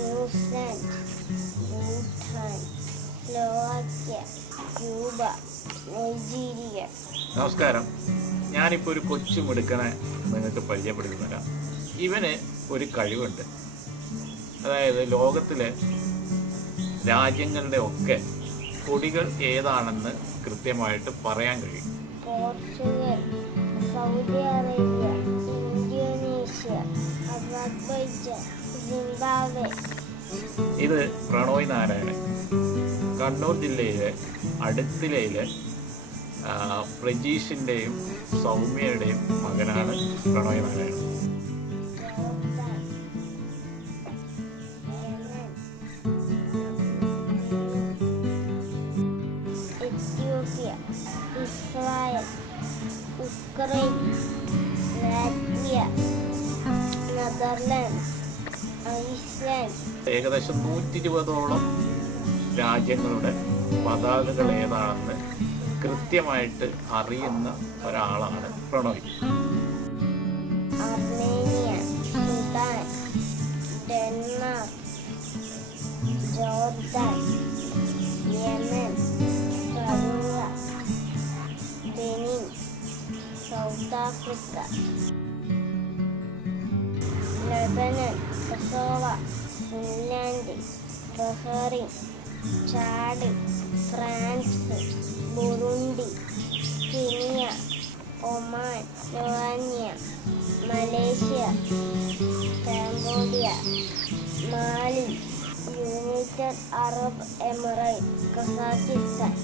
New Zealand, Bhutan, Slovakia, Cuba, Nigeria. നമസ്കാരം. ഞാനിപ്പോൾ ഒരു കൊച്ചു മിടുക്കനെ നിങ്ങൾക്ക് പരിചയപ്പെടുത്തി തരാം. ഇവന് ഒരു കഴിവുണ്ട്. അതായത് ലോകത്തിലെ രാജ്യങ്ങളുടെ ഒക്കെ കൊടികൾ ഏതാണെന്ന് കൃത്യമായിട്ട് പറയാൻ കഴിയും. Portugal, Saudi Arabia, Indonesia, Azerbaijan, Zimbabwe. ഇത് പ്രണോയ് നാരായണൻ, കണ്ണൂർ ജില്ലയിലെ അടുത്തിലയിലെ പ്രജീഷിൻ്റെയും സൗമ്യയുടെയും മകനാണ് Pranoy Narayanan. Ethiopia, Israel, Ukraine, Latvia, Netherlands, Iceland. ഏകദേശം 120ഓളം രാജ്യങ്ങളുടെ പതാകകൾ ഏതാണെന്ന് കൃത്യമായിട്ട് അറിയുന്ന ഒരാളാണ് Pranoy. Armenia, Sudan, Denmark, Jordan, Yemen, Peru, Benin, South Africa, Lebanon, Kosovo, Finland, Bahrain, Chad, France, Burundi, Kenya, Oman, Romania, Malaysia, Cambodia, Mali, United Arab Emirates, Kazakhstan.